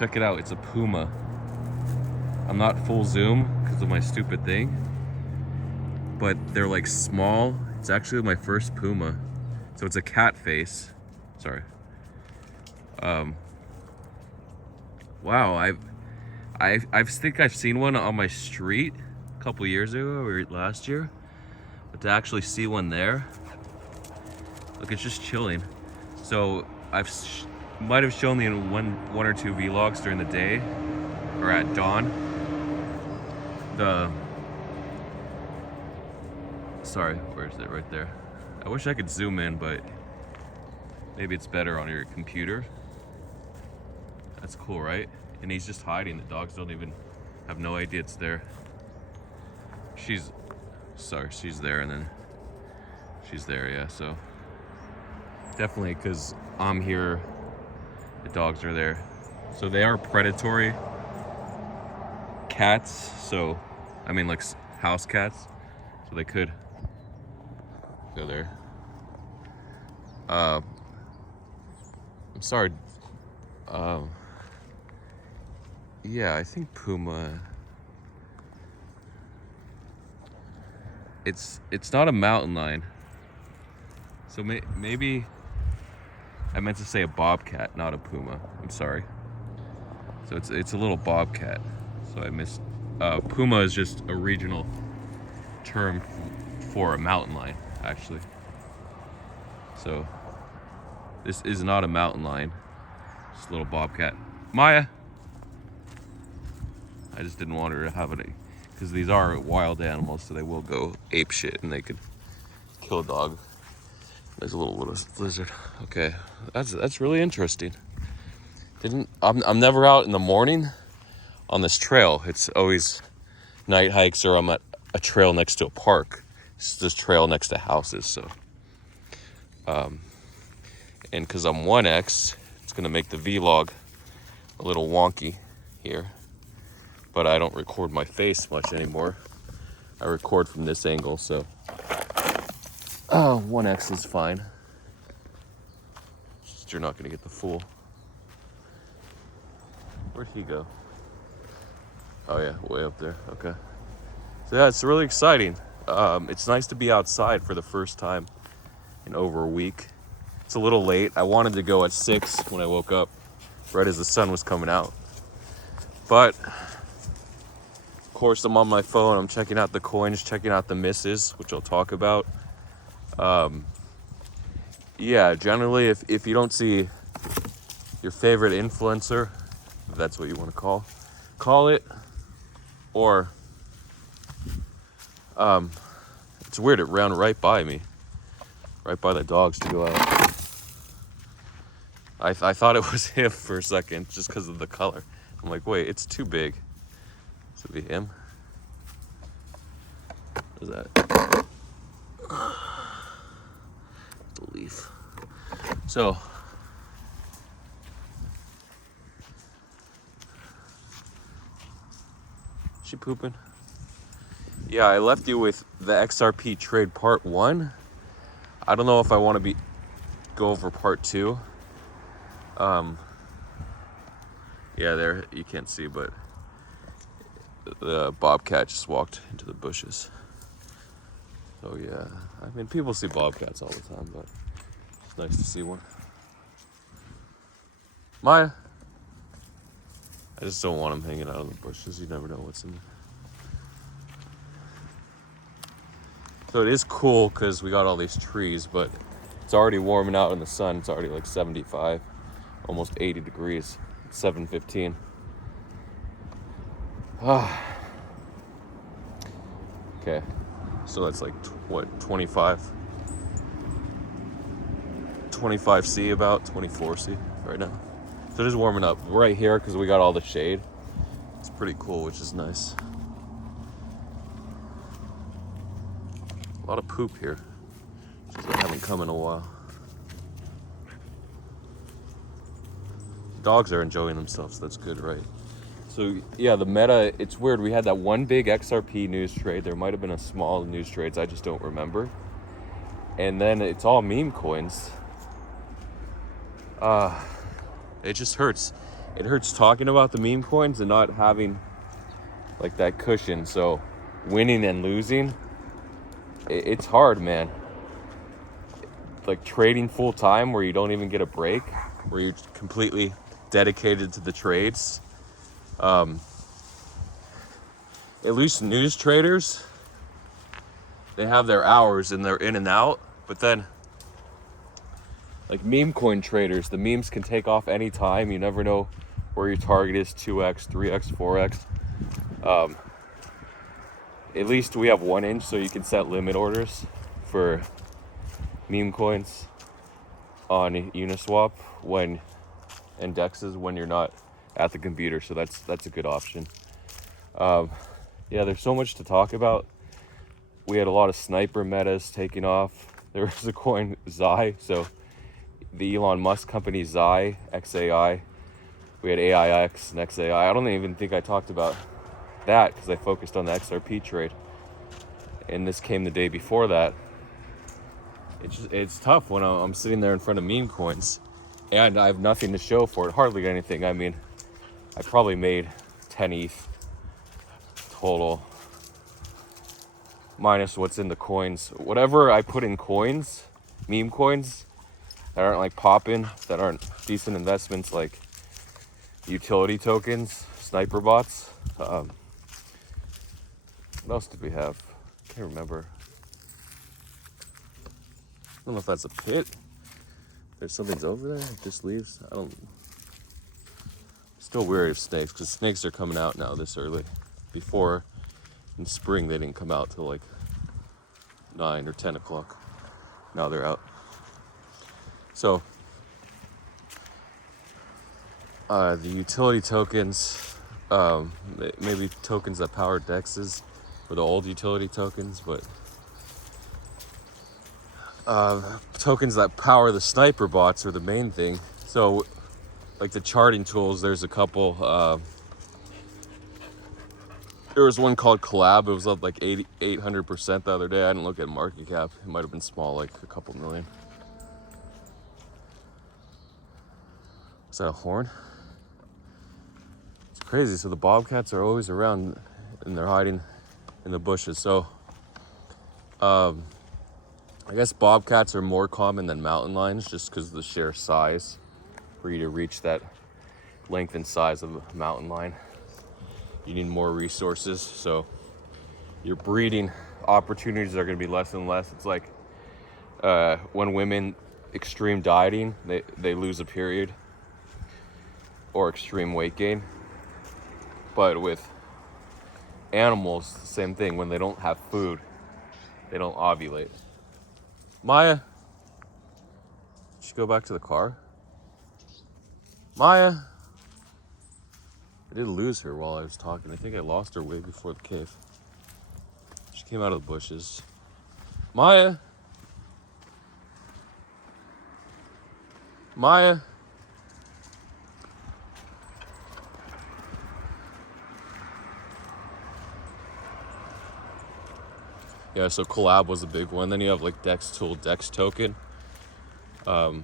check it out. It's a puma. I'm not full zoom because of my stupid thing, but they're like small. It's actually my first puma. So it's a cat face. Sorry. Wow, I think I've seen one on my street a couple years ago or last year, but to actually see one there, look, it's just chilling. So might have shown you in one or two vlogs during the day or at dawn. Sorry, where is it? Right there. I wish I could zoom in, but maybe it's better on your computer. That's cool, right? And he's just hiding. The dogs don't even have no idea it's there. She's there, and then she's there, yeah. So definitely, because I'm here, the dogs are there. So they are predatory cats. So, I mean, like house cats. So they could go there. I'm sorry. Yeah, I think puma. It's not a mountain lion. So maybe I meant to say a bobcat, not a puma. I'm sorry. So it's a little bobcat. So I missed. Puma is just a regional term for a mountain lion, actually. So this is not a mountain lion. Just a little bobcat. Maya. I just didn't want her to have it, because these are wild animals, so they will go ape shit and they could kill a dog. There's a little lizard. Okay, that's really interesting. I'm never out in the morning on this trail. It's always night hikes, or I'm at a trail next to a park. It's this trail next to houses, so and because I'm 1X, it's gonna make the vlog a little wonky here. But I don't record my face much anymore. I record from this angle, so 1X is fine. Just you're not gonna get the full. Where'd he go? Oh yeah, way up there. Okay. So yeah, it's really exciting. It's nice to be outside for the first time in over a week. It's a little late. I wanted to go at 6 when I woke up, right as the sun was coming out. But of course, I'm on my phone. I'm checking out the coins, checking out the misses, which I'll talk about. Yeah, generally, if you don't see your favorite influencer, if that's what you want to call it, or it's weird, it ran right by me, right by the dogs to go out. I thought it was him for a second, just because of the color. I'm like, wait, it's too big. This would be him. What is that? The leaf. So, she pooping? Yeah, I left you with the XRP trade part 1. I don't know if I want to go over part 2. Yeah, there, you can't see, but the bobcat just walked into the bushes. So yeah, I mean, people see bobcats all the time, but it's nice to see one. Maya. I just don't want him hanging out in the bushes. You never know what's in there. So it is cool because we got all these trees, but it's already warming out in the sun. It's already like 75, almost 80 degrees. It's 7:15. Okay, so that's like what, 25C, about 24C right now. So it is warming up right here because we got all the shade. It's pretty cool, which is nice. A lot of poop here, which I haven't come in a while. Dogs are enjoying themselves, so that's good, right? So yeah, the meta, it's weird. We had that one big XRP news trade. There might have been a small news trades, I just don't remember. And then it's all meme coins. It just hurts. it hurts talking about the meme coins and not having like that cushion. So winning and losing, it's hard, man. Like trading full time where you don't even get a break, where you're completely dedicated to the trades. At least news traders, they have their hours and they're in and out. But then like meme coin traders, the memes can take off anytime. You never know where your target is, 2x, 3x, 4x. At least we have 1 inch, so you can set limit orders for meme coins on Uniswap when indexes when you're not at the computer. So that's a good option. Yeah, there's so much to talk about. We had a lot of sniper metas taking off. There was a coin Xai, so the Elon Musk company Xai, XAI. We had AIX and XAI. I don't even think I talked about that because I focused on the XRP trade. And this came the day before that. It's tough when I'm sitting there in front of meme coins and I have nothing to show for it, hardly anything. I mean, I probably made 10 ETH total, minus what's in the coins. Whatever I put in coins, meme coins, that aren't like popping, that aren't decent investments, like utility tokens, sniper bots. What else did we have? I can't remember. I don't know if that's a pit. There's something's over there. It just leaves. Still wary of snakes because snakes are coming out now this early. Before in spring they didn't come out till like 9 or 10 o'clock. Now they're out. So the utility tokens, maybe tokens that power dexes were the old utility tokens, but tokens that power the sniper bots are the main thing. So like the charting tools, there's a couple. There was one called Collab. It was up like 800% the other day. I didn't look at market cap. It might have been small, like a couple million. Is that a horn? It's crazy. So the bobcats are always around and they're hiding in the bushes. So I guess bobcats are more common than mountain lions just because of the sheer size. For you to reach that length and size of a mountain lion, you need more resources. So your breeding opportunities are going to be less and less. It's like when women extreme dieting, they lose a period or extreme weight gain. But with animals, same thing. When they don't have food, they don't ovulate. Maya, did she go back to the car? Maya, I did lose her while I was talking. I think I lost her way before the cave. She came out of the bushes. Maya, Maya. Yeah, so Collab was a big one. Then you have like Dex Tool, Dex Token. Because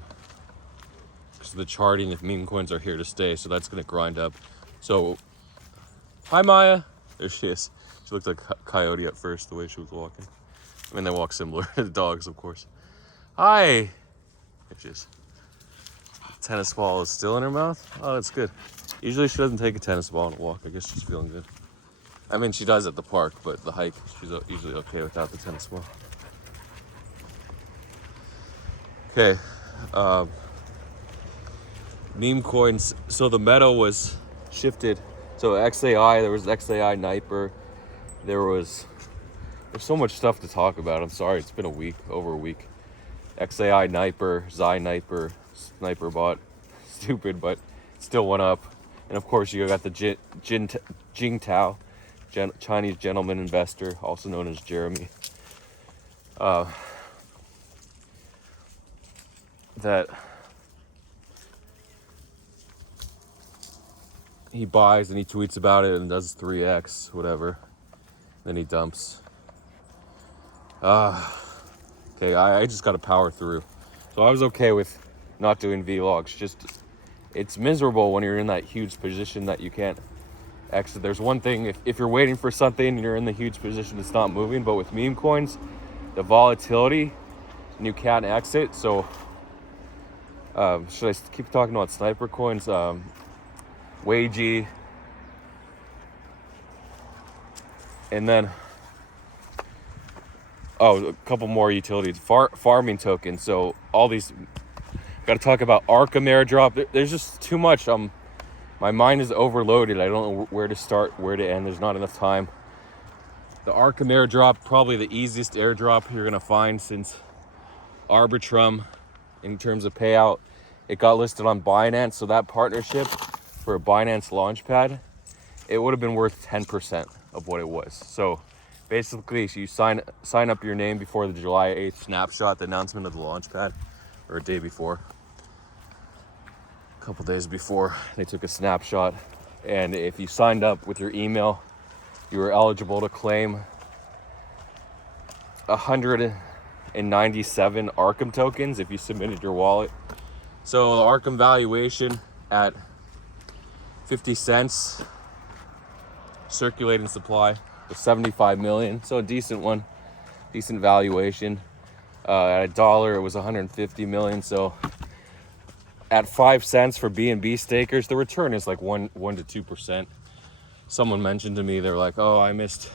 the charting of meme coins are here to stay, so that's gonna grind up. So, hi Maya. There she is. She looked like a coyote at first, the way she was walking. I mean, they walk similar to the dogs, of course. Hi. There she is. Tennis ball is still in her mouth. Oh, that's good. Usually she doesn't take a tennis ball on a walk. I guess she's feeling good. I mean, she does at the park, but the hike, she's usually okay without the tennis ball. Okay. Meme coins. So the meta was shifted. So XAI, there was XAI Niper. There's so much stuff to talk about. I'm sorry, it's been over a week. XAI Niper, Xai Niper, Sniper Bot. Stupid, but still went up. And of course, you got the Jingtao, Chinese gentleman investor, also known as Jeremy. That he buys and he tweets about it and does 3x, whatever. Then he dumps. Okay, I just got to power through. So I was okay with not doing vlogs, just it's miserable when you're in that huge position that you can't exit. There's one thing, if you're waiting for something and you're in the huge position, it's not moving. But with meme coins, the volatility, and you can't exit. So should I keep talking about sniper coins? Wagey, and then a couple more utilities, farming tokens. So all these, got to talk about Arkham airdrop. There's just too much. My mind is overloaded. I don't know where to start, where to end. There's not enough time. The Arkham airdrop, probably the easiest airdrop you're gonna find since Arbitrum in terms of payout. It got listed on Binance, so that partnership for a Binance Launchpad, it would have been worth 10% of what it was. So basically, you sign up your name before the July 8th snapshot, the announcement of the Launchpad, or a day before, a couple days before, they took a snapshot. And if you signed up with your email, you were eligible to claim 197 Arkham tokens if you submitted your wallet. So the Arkham valuation at 50 cents, circulating supply was 75 million. So a decent one, decent valuation. At $1, it was 150 million. So at 5 cents for BNB stakers, the return is like 1 to 2%. Someone mentioned to me, they're like, oh, I missed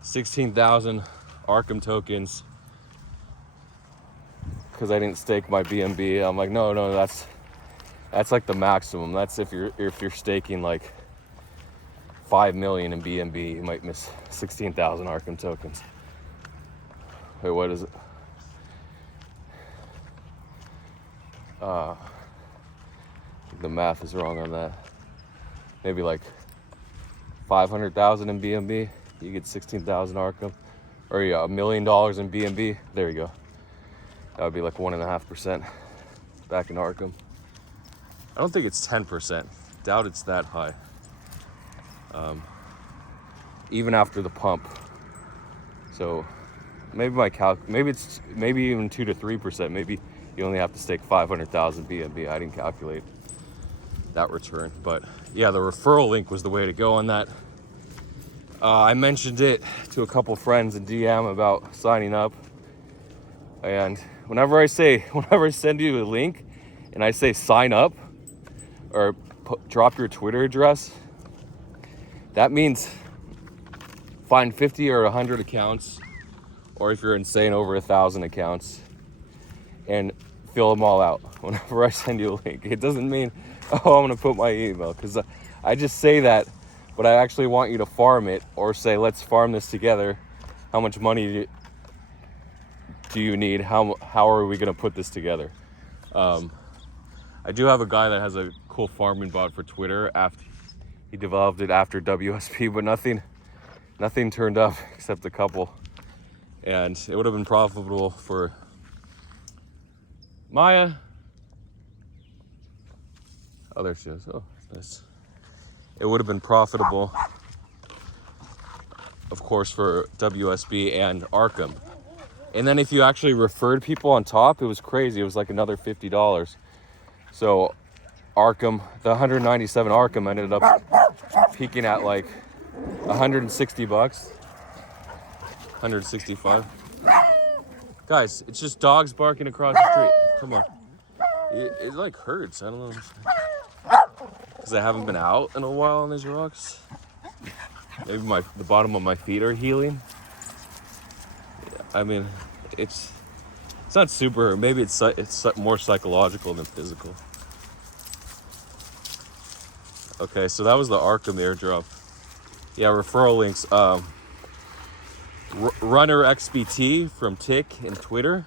16,000 Arkham tokens because I didn't stake my BNB. I'm like, no, that's like the maximum. That's if you're staking like 5 million in BNB, you might miss 16,000 Arkham tokens. Wait, what is it? The math is wrong on that. Maybe like 500,000 in BNB, you get 16,000 Arkham, or $1 million in BNB. There you go. That would be like 1.5% back in Arkham. I don't think it's 10%. Doubt it's that high. Even after the pump. So maybe maybe even 2 to 3%. Maybe you only have to stake 500,000 BNB. I didn't calculate that return, but yeah, the referral link was the way to go on that. I mentioned it to a couple friends in DM about signing up, and whenever I send you a link and I say sign up or drop your Twitter address, that means find 50 or 100 accounts, or if you're insane, over 1,000 accounts, and fill them all out whenever I send you a link. It doesn't mean, oh, I'm gonna put my email, because I just say that, but I actually want you to farm it, or say, let's farm this together. How much money do you need? How are we gonna put this together? I do have a guy that has a cool farming bot for Twitter. He developed it after WSP, but nothing turned up except a couple, and it would have been profitable for Maya. Oh, there she is. Oh, nice. It would have been profitable, of course, for WSB and Arkham. And then if you actually referred people on top, it was crazy. It was like another $50. So Arkham, the 197 Arkham ended up peaking at like $160, 165. Guys, it's just dogs barking across the street. Come on. It like hurts. I don't know. Because I haven't been out in a while on these rocks. Maybe the bottom of my feet are healing. I mean, it's not super. Maybe it's more psychological than physical. Okay, so that was the Arkham airdrop. Yeah, referral links. Runner XBT from Tick and Twitter,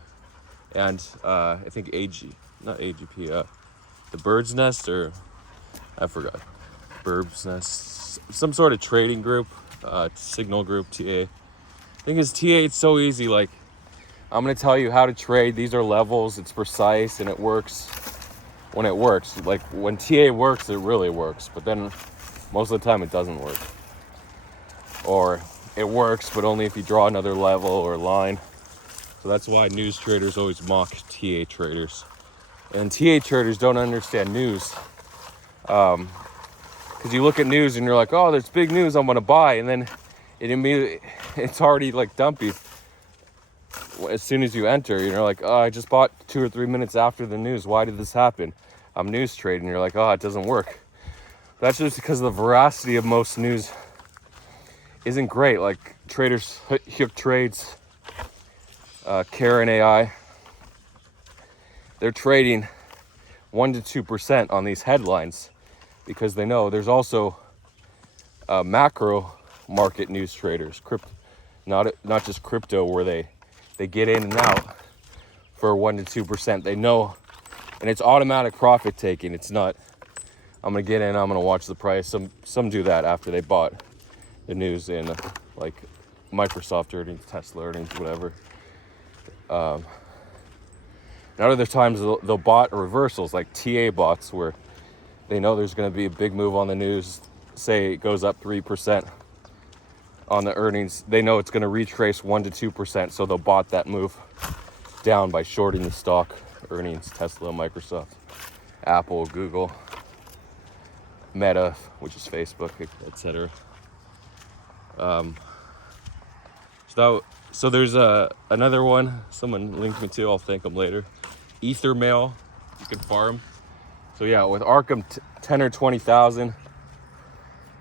and I think not AGP. The Bird's Nest, or I forgot. Bird's Nest, some sort of trading group, signal group, TA. I think it's TA. It's so easy. Like, I'm gonna tell you how to trade. These are levels. It's precise, and it works when it works. Like, when TA works, it really works. But then most of the time, it doesn't work. Or it works, but only if you draw another level or line. So that's why news traders always mock TA traders. And TA traders don't understand news. Because you look at news and you're like, oh, there's big news, I'm gonna buy, and then it immediately, it's already like dumpy as soon as you enter. You're like, oh, I just bought 2 or 3 minutes after the news. Why did this happen? I'm news trading. You're like, oh, it doesn't work. That's just because the veracity of most news isn't great. Like traders, Hook Trades, Karen AI, they're trading 1% to 2% on these headlines because they know there's also macro market news traders, not just crypto, where they get in and out for 1% to 2%. They know, and it's automatic profit taking. It's not, I'm gonna get in, I'm gonna watch the price. Some do that after they bought the news in like Microsoft earnings, Tesla earnings, whatever. And other times they'll bot reversals, like TA bots, where they know there's going to be a big move on the news. Say it goes up 3% on the earnings. They know it's going to retrace 1% to 2%, so they'll bot that move down by shorting the stock earnings, Tesla, Microsoft, Apple, Google, Meta, which is Facebook, etc. So there's another one someone linked me to. I'll thank them later. Ethermail, you can farm. So yeah, with Arkham, 10 or 20,000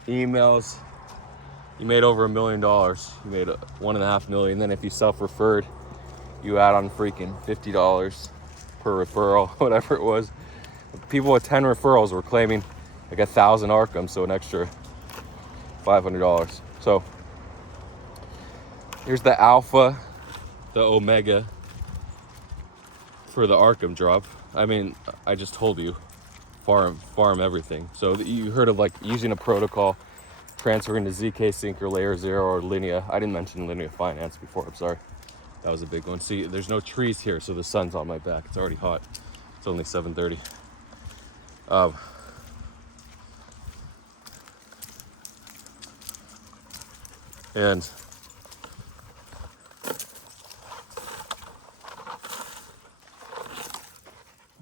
emails, you made over $1 million. You made $1.5 million. Then if you self-referred, you add on freaking $50 per referral, whatever it was. People with 10 referrals were claiming like 1,000 Arkham, so an extra $500. So here's the alpha, the omega for the Arkham drop. I mean, I just told you, farm everything. So you heard of like using a protocol, transferring to ZK Sync or Layer 0 or Linea. I didn't mention Linea Finance before, I'm sorry. That was a big one. See, there's no trees here, so the sun's on my back. It's already hot. It's only 7:30. And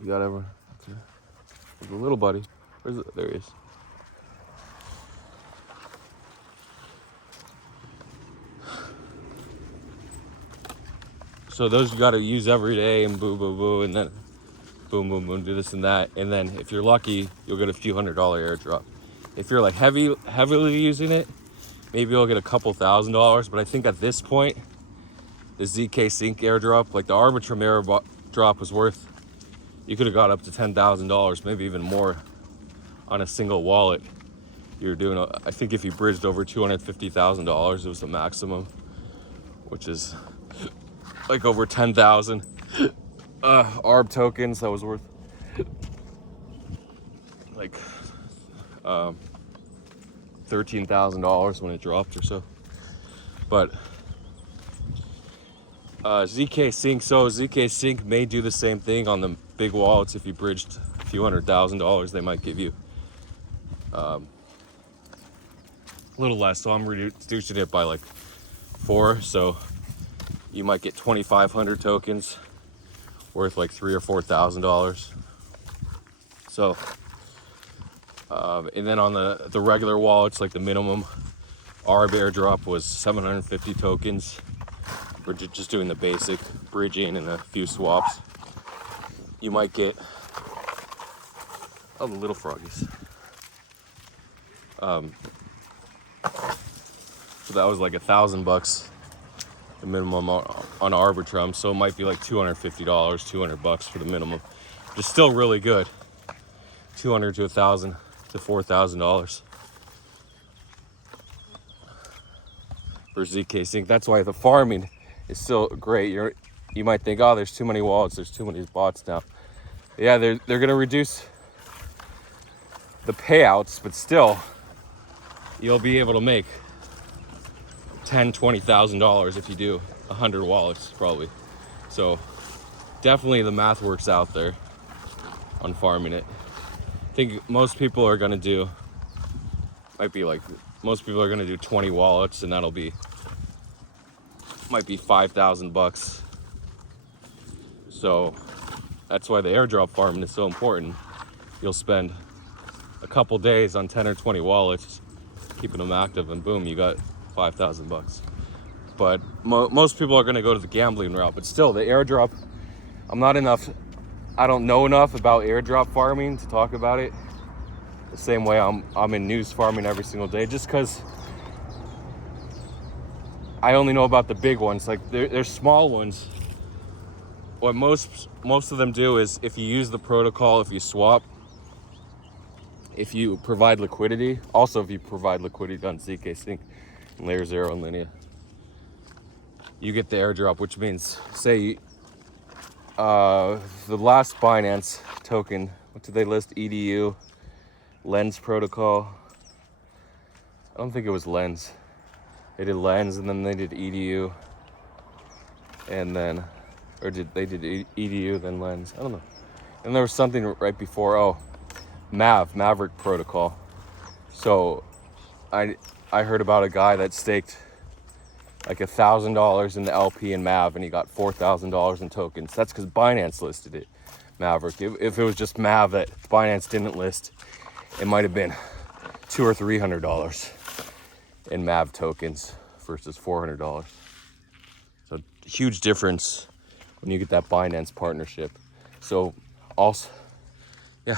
you got everyone. There's a little buddy. Where's it? There he is. So those you got to use every day, and boo, and then boom, do this and that. And then if you're lucky, you'll get a few $100 airdrop. If you're like heavily using it, maybe you'll get a couple $1,000. But I think at this point, the ZK Sync airdrop, like the Arbitrum airdrop, was worth, you could have got up to $10,000, maybe even more on a single wallet. You're doing, I think if you bridged over $250,000, it was the maximum, which is like over 10,000 ARB tokens. That was worth like $13,000 when it dropped or so. But ZK Sync may do the same thing on the big wallets. If you bridged a few $100,000, they might give you a little less. So I'm reducing it by like 4. So you might get 2,500 tokens worth like $3,000 or $4,000. So, and then on the regular wallets, like the minimum ARB airdrop was 750 tokens. We're just doing the basic bridging and a few swaps. You might get, oh, the little froggies. So that was like $1,000, the minimum on Arbitrum. So it might be like $250, $200 for the minimum. Which is still really good. $200 to $1,000 to $4,000 for ZK Sync. That's why the farming is still great. You might think, oh, there's too many wallets, there's too many bots now. Yeah, they're gonna reduce the payouts, but still, you'll be able to make $10,000, $20,000 if you do 100 wallets, probably. So definitely the math works out there on farming it. I think most people are gonna do, most people are gonna do 20 wallets, and that'll be, might be $5,000. So That's why the airdrop farming is so important. You'll spend a couple days on 10 or 20 wallets, keeping them active, and boom, you got 5,000 bucks. But most people are going to go to the gambling route. But still, the airdrop, I don't know enough about airdrop farming to talk about it the same way I'm in news farming every single day, just because I only know about the big ones. Like there's small ones. What most of them do is, if you use the protocol, if you swap, if you provide liquidity, also if you provide liquidity on ZK Sync and Layer 0 and Linea, you get the airdrop, which means, say, the last Binance token, what did they list? EDU, Lens protocol. I don't think it was Lens. They did Lens, and then they did EDU, and then, or they did EDU, then Lens. I don't know. And there was something right before, Maverick protocol. So I heard about a guy that staked like $1,000 in the LP and Mav, and he got $4,000 in tokens. That's because Binance listed it, Maverick. If it was just Mav that Binance didn't list, it might have been $200 or $300 in Mav tokens versus $400. So huge difference when you get that Binance partnership. So also, yeah,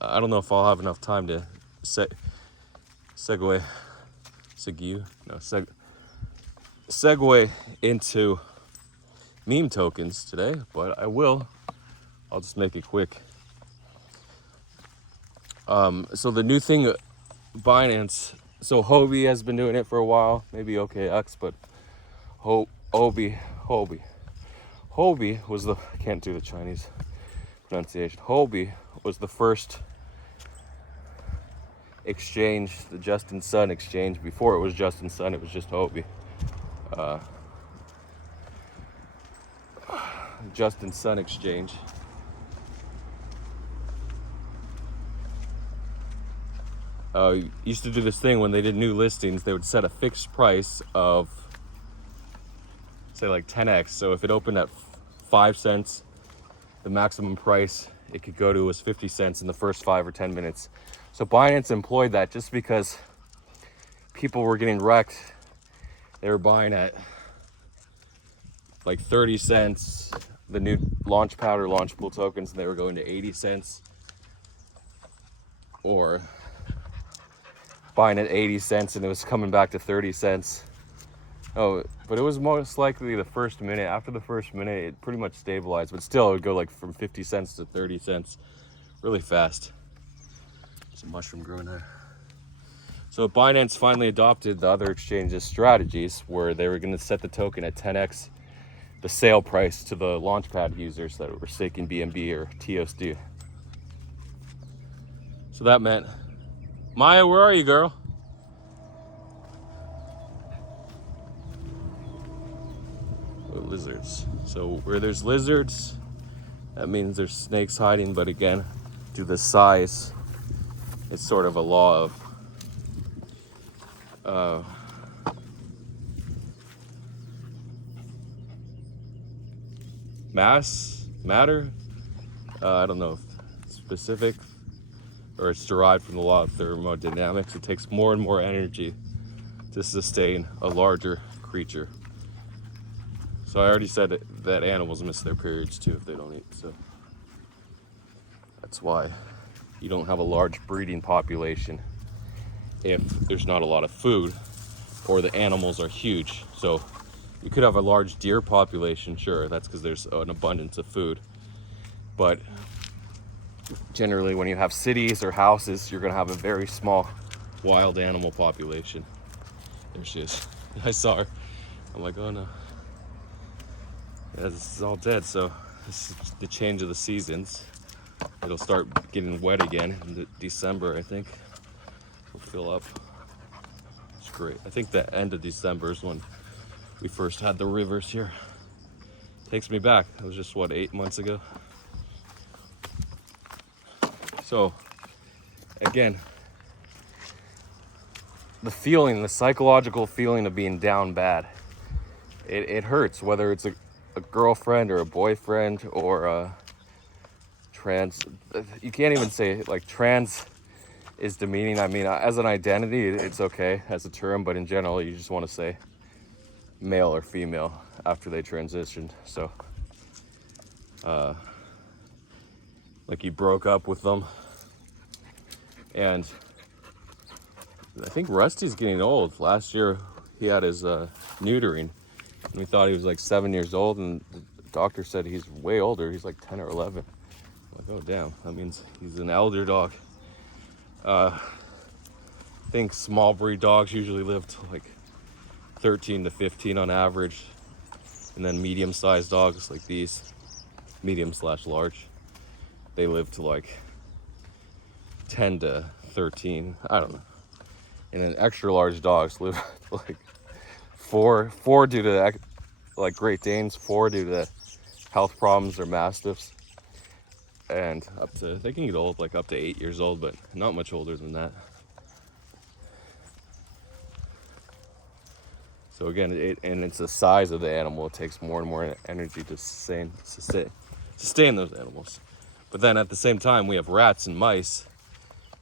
I don't know if I'll have enough time to segue into meme tokens today, but I will. I'll just make it quick. So the new thing, Binance. So Huobi has been doing it for a while, maybe OKX, but Huobi was the, I can't do the Chinese pronunciation. Huobi was the first exchange, the Justin Sun exchange. Before it was Justin Sun, it was just Huobi. Justin Sun exchange. Used to do this thing when they did new listings. They would set a fixed price of, say, like 10x. So if it opened at 5 cents, the maximum price it could go to was 50 cents in the first 5 or 10 minutes. So Binance employed that just because people were getting wrecked. They were buying at like 30 cents, the new Launchpad or Launchpool tokens, and they were going to 80 cents. Or buying at 80 cents and it was coming back to 30 cents. Oh, but it was most likely the first minute. After the first minute, it pretty much stabilized, but still it would go like from 50 cents to 30 cents really fast. There's a mushroom growing there. So Binance finally adopted the other exchanges' strategies where they were going to set the token at 10x the sale price to the Launchpad users that were staking BNB or TOSD. So that meant, Maya, where are you, girl? Oh, lizards. So where there's lizards, that means there's snakes hiding, but again, due to the size, it's sort of a law of matter. I don't know if it's specific or it's derived from the law of thermodynamics. It takes more and more energy to sustain a larger creature. So I already said that animals miss their periods too if they don't eat. So that's why you don't have a large breeding population if there's not a lot of food or the animals are huge. So you could have a large deer population, sure, that's because there's an abundance of food. But generally when you have cities or houses, you're gonna have a very small wild animal population. There she is. I saw her. I'm like, oh no. Yeah, this is all dead, so this is the change of the seasons. It'll start getting wet again in December, I think. It'll fill up. It's great. I think the end of December is when we first had the rivers here. Takes me back. It was just, what, 8 months ago? So, again, the psychological feeling of being down bad, it hurts, whether it's a girlfriend or a boyfriend or trans. You can't even say like trans is demeaning. I mean, as an identity, it's okay as a term, but in general, you just want to say male or female after they transitioned. So, like you broke up with them, and I think Rusty's getting old. Last year, he had his neutering, and we thought he was like 7 years old, and the doctor said he's way older. He's like 10 or 11. I'm like, oh damn, that means he's an elder dog. I think small breed dogs usually live to like 13 to 15 on average, and then medium-sized dogs like these, medium/large, they live to like 10 to 13. I don't know. And then extra large dogs live to like four due to like Great Danes, 4 due to health problems or mastiffs, and up to, they can get old, like up to 8 years old, but not much older than that. So again, it's the size of the animal. It takes more and more energy to sustain those animals. But then at the same time, we have rats and mice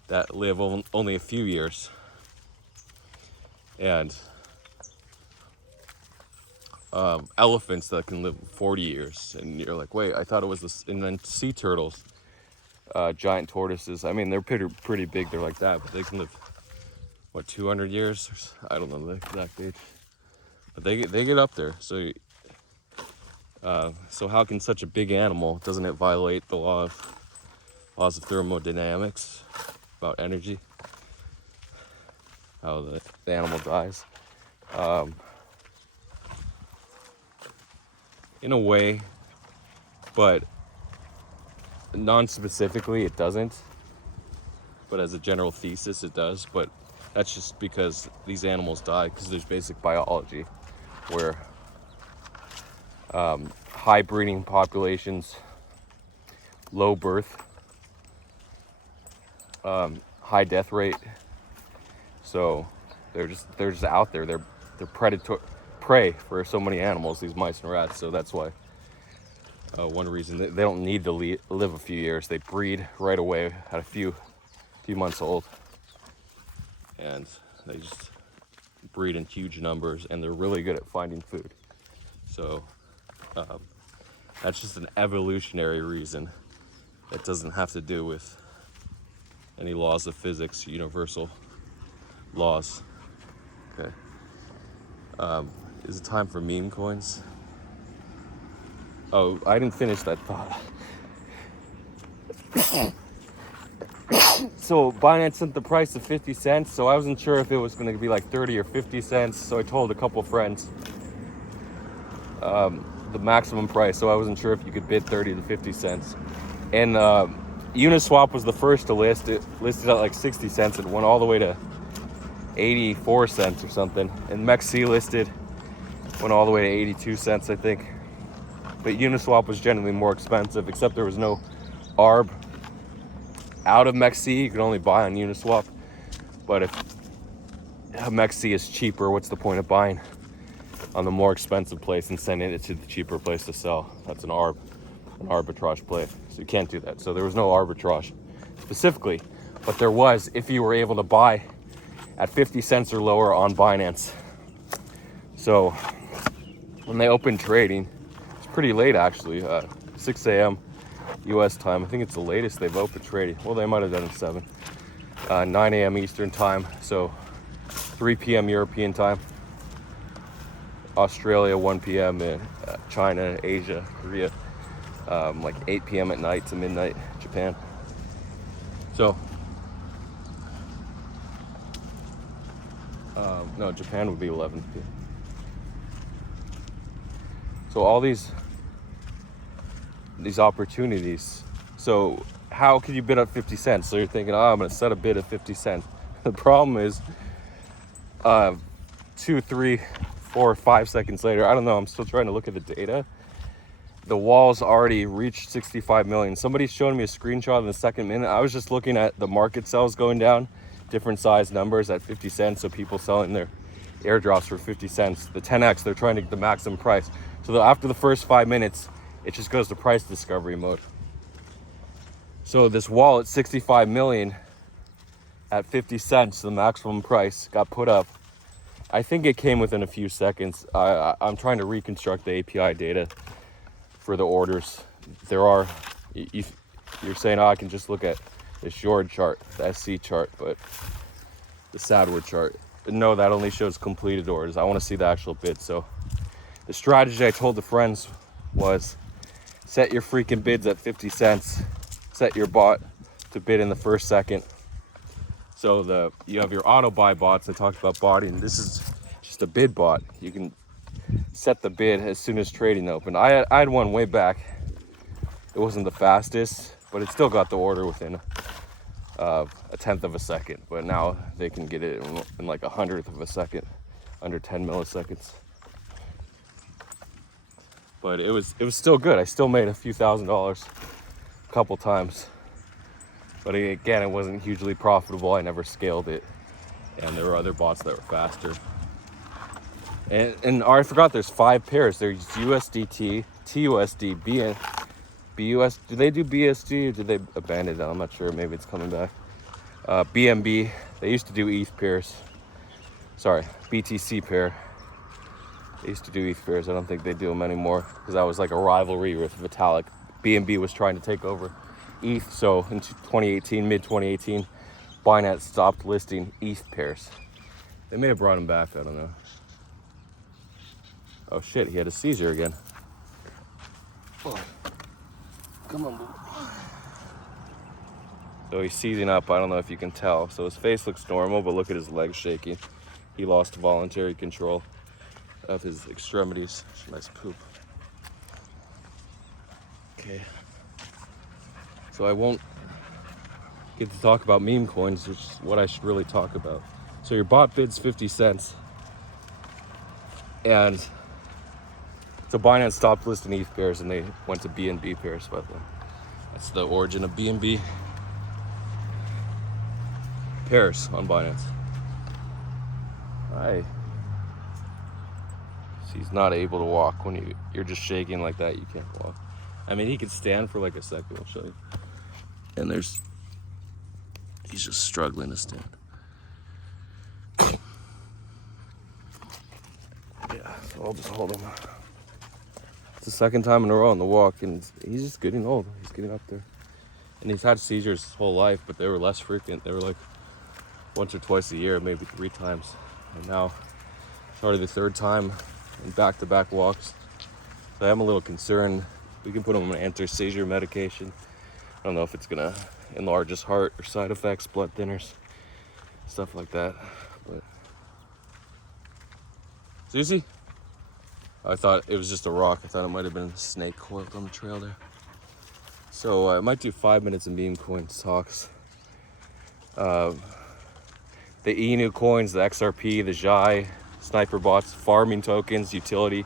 that live only a few years, and elephants that can live 40 years. And you're like, wait, I thought it was this. And then sea turtles, giant tortoises. I mean, they're pretty big. They're like that, but they can live, what, 200 years? I don't know the exact age. But they get up there. So how can such a big animal, doesn't it violate the laws of thermodynamics about energy? How the animal dies. In a way, but non-specifically it doesn't. But as a general thesis, it does. But that's just because these animals die because there's basic biology where high breeding populations, low birth, high death rate. So they're just out there. They're prey for so many animals, these mice and rats. So that's why one reason they don't need to live a few years. They breed right away at a few months old, and they just breed in huge numbers, and they're really good at finding food. So that's just an evolutionary reason. That doesn't have to do with any laws of physics, universal laws. Okay. Is it time for meme coins? Oh, I didn't finish that thought. So Binance sent the price of 50 cents, so I wasn't sure if it was going to be like 30 or 50 cents. So I told a couple friends the maximum price, so I wasn't sure if you could bid 30 to 50 cents. And Uniswap was the first to list. It listed at like 60 cents. It went all the way to 84 cents or something. And MEXC listed, went all the way to 82 cents, I think. But Uniswap was generally more expensive, except there was no ARB out of MEXC. You could only buy on Uniswap. But if MEXC is cheaper, what's the point of buying on the more expensive place and sending it to the cheaper place to sell? That's an arbitrage play. So you can't do that. So there was no arbitrage specifically, but there was if you were able to buy at 50 cents or lower on Binance. So when they opened trading, it's pretty late actually, 6 a.m. US time. I think it's the latest they've opened trading. Well, they might have done it 7. 9 a.m. Eastern time, so 3 p.m. European time. Australia, 1 p.m. in China, Asia, Korea. Like 8 p.m. at night to midnight, Japan. So, no, Japan would be 11 p.m. So all these opportunities. So how could you bid up 50 cents? So you're thinking, oh, I'm going to set a bid at 50 cents. The problem is 2, 3, 4, 5 seconds later, I don't know, I'm still trying to look at the data. The wall's already reached 65 million. Somebody's showing me a screenshot in the second minute. I was just looking at the market sales going down, different size numbers at 50 cents. So people selling their airdrops for 50 cents. The 10X, they're trying to get the maximum price. So after the first 5 minutes, it just goes to price discovery mode. So this wallet, 65 million at 50 cents, the maximum price, got put up. I think it came within a few seconds. I'm trying to reconstruct the API data for the orders. There are, you're saying, oh, I can just look at the short chart, the SC chart, but the SADWORD chart. No, that only shows completed orders. I want to see the actual bid. So the strategy I told the friends was set your freaking bids at 50 cents. Set your bot to bid in the first second. So you have your auto buy bots. I talked about botting. This is just a bid bot. You can set the bid as soon as trading opened. I had one way back. It wasn't the fastest, but it still got the order within a 1/10 of a second. But now they can get it in like 100th of a second, under 10 milliseconds. But it was still good. I still made a few $1,000s a couple times. But again, it wasn't hugely profitable. I never scaled it. And there were other bots that were faster. And I forgot there's 5 pairs. There's USDT, TUSD, BUS. Do they do BSD or did they abandon it? I'm not sure. Maybe it's coming back. BNB. They used to do ETH pairs. Sorry, BTC pair. They used to do ETH pairs. I don't think they do them anymore because that was like a rivalry with Vitalik. BNB was trying to take over ETH. So in 2018, mid 2018, Binance stopped listing ETH pairs. They may have brought him back. I don't know. Oh shit, he had a seizure again. Oh. Come on, boo. So he's seizing up. I don't know if you can tell. So his face looks normal, but look at his legs shaking. He lost voluntary control of his extremities. Nice poop. Okay. So I won't get to talk about meme coins, which is what I should really talk about. So your bot bids 50 cents. And so Binance stopped listing ETH pairs and they went to BNB pairs, by the way. That's the origin of BNB pairs on Binance. Hi. He's not able to walk when you're just shaking like that. You can't walk. I mean, he could stand for like a second. I'll show you. And he's just struggling to stand. Yeah, so I'll just hold him. It's the second time in a row on the walk, and he's just getting old. He's getting up there. And he's had seizures his whole life, but they were less frequent. They were like once or twice a year, maybe 3 times. And now it's already the 3rd time in back-to-back walks. So I'm a little concerned. We can put him on anti-seizure medication. I don't know if it's gonna enlarge his heart or side effects, blood thinners, stuff like that. But Susie? I thought it was just a rock. I thought it might have been a snake coiled on the trail there. So I might do 5 minutes of meme coins talks. The Inu coins, the XRP, the Zhai, sniper bots, farming tokens, utility.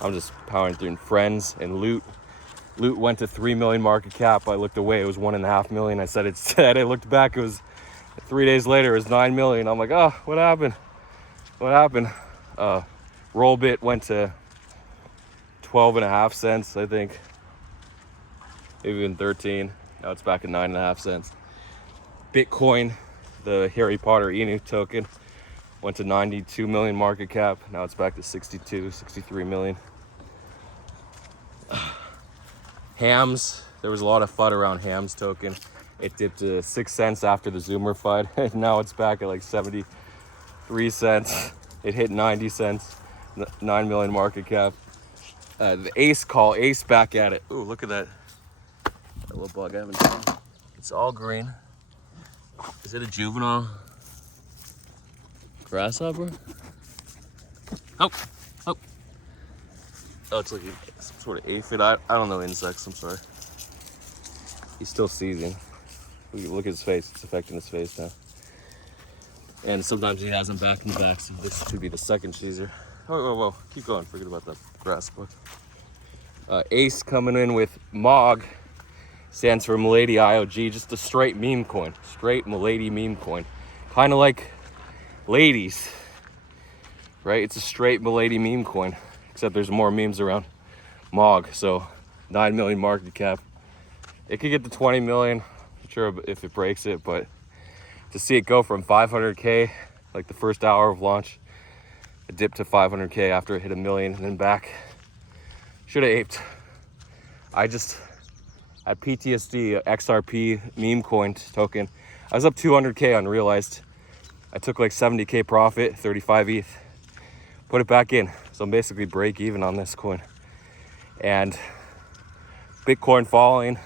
I'm just powering through friends and loot. Loot went to 3 million market cap. I looked away, it was 1.5 million. I said it said, I looked back, it was 3 days later, it was 9 million. I'm like, oh, what happened? What happened? Rollbit went to 12.5 cents, I think. Maybe even 13. Now it's back at 9.5 cents. Bitcoin, the Harry Potter Inu token, went to 92 million market cap. Now it's back to 62, 63 million. Hams, there was a lot of FUD around Hams token. It dipped to 6 cents after the Zoomer FUD. And now it's back at like 73 cents. It hit 90 cents, 9 million market cap. The Ace call, Ace back at it. Ooh, look at that. That little bug I haven't seen. It's all green. Is it a juvenile grasshopper? Oh, oh. Oh, it's like some sort of aphid. I don't know insects, I'm sorry. He's still seizing. Look at his face, it's affecting his face now. And sometimes he has them back in the back, so this should be the second seizer. Whoa, keep going, forget about that grass book. Ace coming in with MOG, stands for Milady IOG, just a straight meme coin, straight Milady meme coin. Kind of like ladies, right? It's a straight Milady meme coin, except there's more memes around. MOG, so 9 million market cap. It could get to 20 million. sure if it breaks it, but to see it go from 500K, like the first hour of launch, it dipped to 500K after it hit 1 million and then back. Should have aped. I just had PTSD, XRP meme coin token. I was up 200K unrealized. I took like 70K profit, 35 ETH, put it back in. So I'm basically break even on this coin. And Bitcoin falling.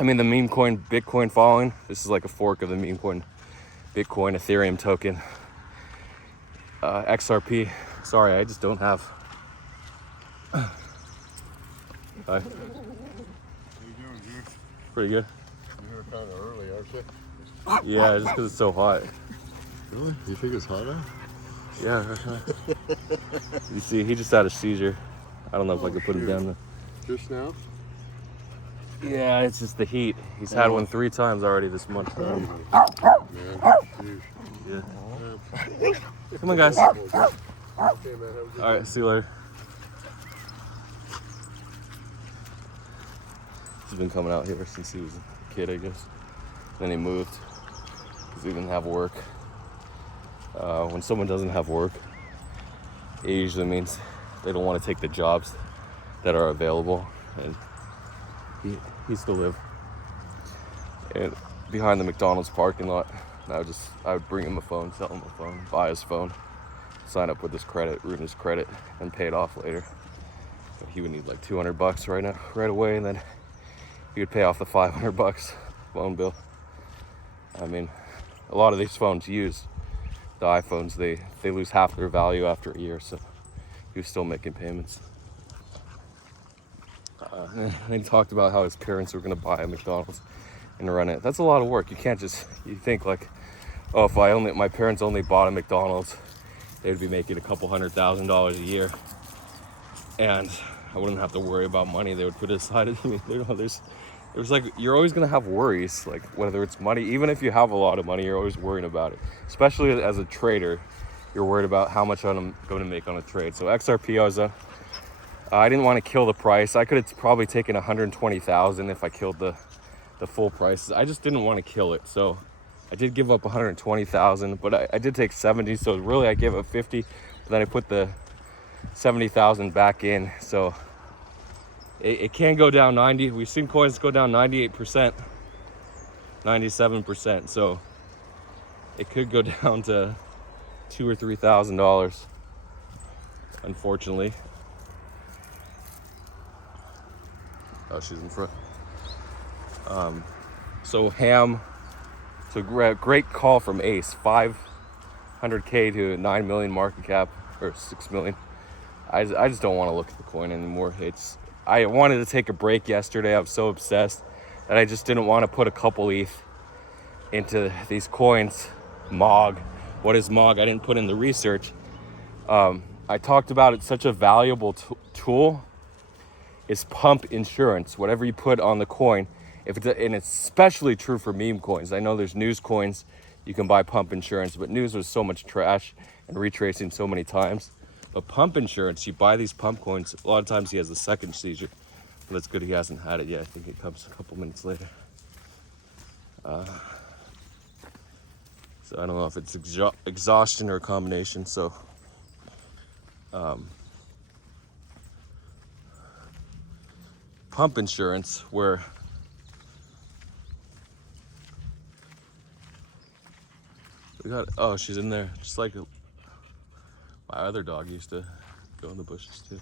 I mean, the meme coin, Bitcoin falling. This is like a fork of the meme coin, Bitcoin, Ethereum token. XRP. Sorry, I just don't have. Hi. How you doing, dude? Pretty good. You're kind of early, aren't you? Yeah, just because it's so hot. Really? You think it's hot out? Yeah. You see, he just had a seizure. I don't know if I could put him down. Just now? Yeah, it's just the heat. He's had one 3 times already this month. Man, jeez. Yeah. Come on, guys. Okay, man, have a good All right, see you later. He's been coming out here since he was a kid, I guess. Then he moved because he didn't have work. When someone doesn't have work, it usually means they don't want to take the jobs that are available. And he used to live behind the McDonald's parking lot. And I would bring him a phone, sell him a phone, buy his phone, sign up with his credit, ruin his credit, and pay it off later. But he would need like $200 right away, and then he would pay off the $500 phone bill. I mean, a lot of these phones used, the iPhones, they lose half their value after a year, so he was still making payments. And he talked about how his parents were going to buy a McDonald's and run it. That's a lot of work. You can't just, you think like, oh, if my parents only bought a McDonald's, they'd be making a couple $100,000 a year, and I wouldn't have to worry about money. They would put it aside. I mean, there's like, you're always gonna have worries, like whether it's money. Even if you have a lot of money, you're always worrying about it. Especially as a trader, you're worried about how much I'm going to make on a trade. So XRP, I didn't want to kill the price. I could have probably taken 120,000 if I killed the full price. I just didn't want to kill it, so I did give up 120,000, but I did take 70. So really, I gave up 50, but then I put the 70,000 back in. So it can go down 90. We've seen coins go down 98%, 97%. So it could go down to $2,000 or $3,000, unfortunately. Oh, she's in front. So Ham, so great call from Ace, 500K to 9 million market cap, or 6 million. I just don't want to look at the coin anymore. I wanted to take a break yesterday. I was so obsessed that I just didn't want to put a couple ETH into these coins. MOG, what is MOG? I didn't put in the research. I talked about it's such a valuable tool. Is pump insurance. Whatever you put on the coin, and it's especially true for meme coins. I know there's news coins you can buy pump insurance, but news was so much trash and retracing so many times. But pump insurance, you buy these pump coins. A lot of times he has a second seizure, but it's good he hasn't had it yet. I think it comes a couple minutes later. So I don't know if it's exhaustion or a combination. So pump insurance, where we got, oh, she's in there, just like my other dog used to go in the bushes too.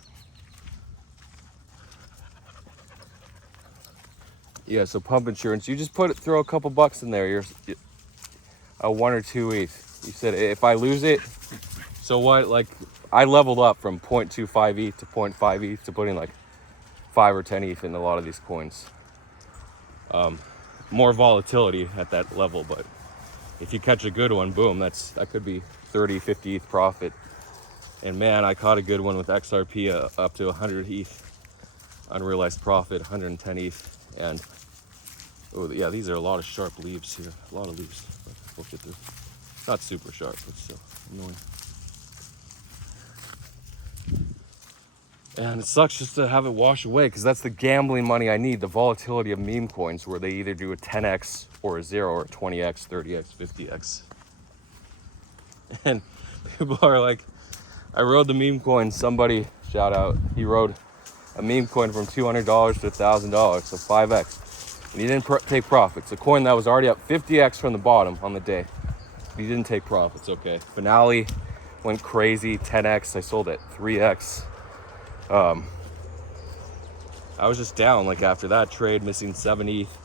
Yeah, so pump insurance, you just throw a couple bucks in there. You're 1 or 2 ETH. You said if I lose it, so what? Like, I leveled up from 0.25 ETH to 0.5 ETH to putting like 5 or 10 ETH in a lot of these coins. More volatility at that level, but if you catch a good one, boom, that could be 30, 50 ETH profit. And man, I caught a good one with XRP up to 100 ETH unrealized profit, 110 ETH. And oh yeah, these are a lot of sharp leaves here, a lot of leaves. We'll get through. Not super sharp, but still annoying. And it sucks just to have it wash away because that's the gambling money I need, the volatility of meme coins where they either do a 10x or a 0 or a 20x, 30x, 50x. And people are like, I rode the meme coin, somebody, shout out, he rode a meme coin from $200 to $1,000, so 5x. And he didn't take profits. A coin that was already up 50x from the bottom on the day. He didn't take profits, okay. Finale went crazy, 10x, I sold at 3x. I was just down like after that trade, missing 7 ETH.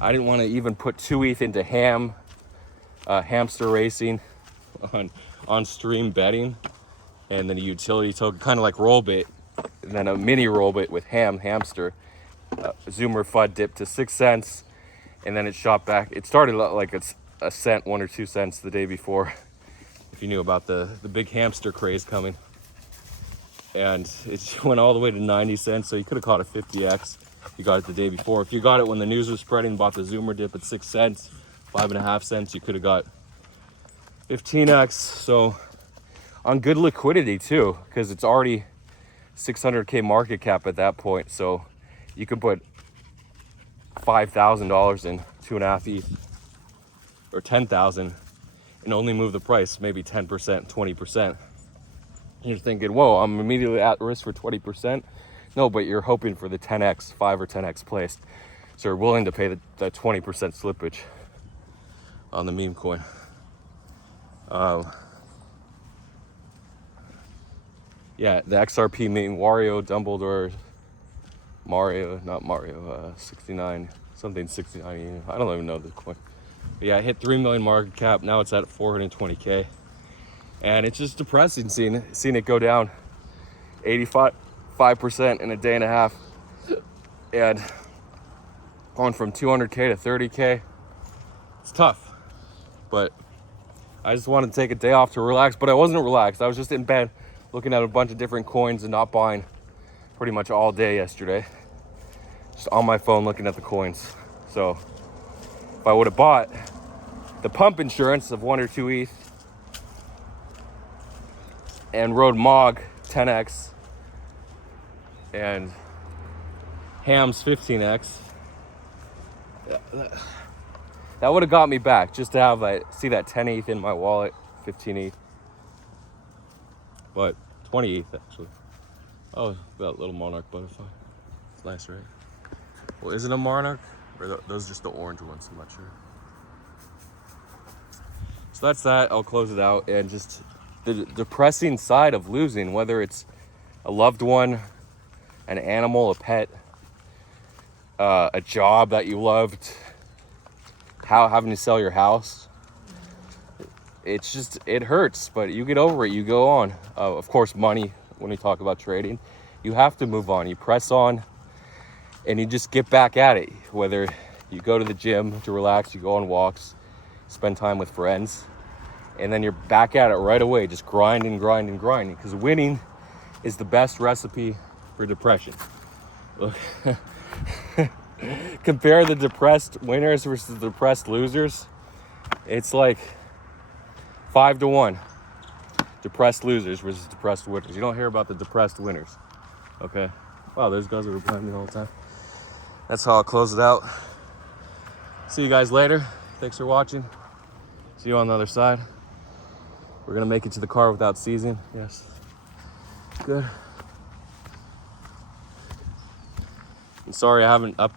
I didn't want to even put 2 ETH into hamster racing on stream betting, and then a utility token, kind of like Rollbit, and then a mini Rollbit with hamster. Zoomer FUD dipped to 6 cents, and then it shot back. It started like it's a cent, 1 or 2 cents the day before, if you knew about the big hamster craze coming. And it went all the way to 90 cents, so you could have caught a 50x. You got it the day before. If you got it when the news was spreading, bought the Zoomer dip at 6 cents, 5.5 cents, you could have got 15x. So on good liquidity too, because it's already 600K market cap at that point. So you could put $5,000 in 2.5 ETH or 10,000 and only move the price maybe 10%, 20%. You're thinking, whoa, I'm immediately at risk for 20%. No, but you're hoping for the 10x, 5 or 10x placed. So you're willing to pay the 20% slippage on the meme coin. Yeah, the XRP meme, Wario, Dumbledore, Mario, not Mario, 69, something 69. I don't even know the coin. But yeah, it hit 3 million market cap. Now it's at 420K. And it's just depressing seeing it go down 85% in a day and a half, and going from 200K to 30K. It's tough, but I just wanted to take a day off to relax. But I wasn't relaxed. I was just in bed looking at a bunch of different coins and not buying pretty much all day yesterday. Just on my phone looking at the coins. So if I would have bought the pump insurance of 1 or 2 ETH and rode MOG 10x and Hams 15x, that would have got me back, just to have see that 10 ETH in my wallet, 15 ETH, but 20 ETH actually. Oh, that little monarch butterfly. It's nice, right? Well, is it a monarch? Or those are just the orange ones? I'm not sure. So that's that. I'll close it out. And just the depressing side of losing, whether it's a loved one, an animal, a pet, a job that you loved, having to sell your house. It's just, it hurts, but you get over it, you go on. Of course, money, when we talk about trading, you have to move on. You press on and you just get back at it. Whether you go to the gym to relax, you go on walks, spend time with friends, and then you're back at it right away, just grinding. Because winning is the best recipe for depression. Look, compare the depressed winners versus the depressed losers. It's like 5-1. Depressed losers versus depressed winners. You don't hear about the depressed winners. Okay. Wow, those guys were behind me the whole time. That's how I'll close it out. See you guys later. Thanks for watching. See you on the other side. We're gonna make it to the car without seizing. Yes. Good. I'm sorry I haven't updated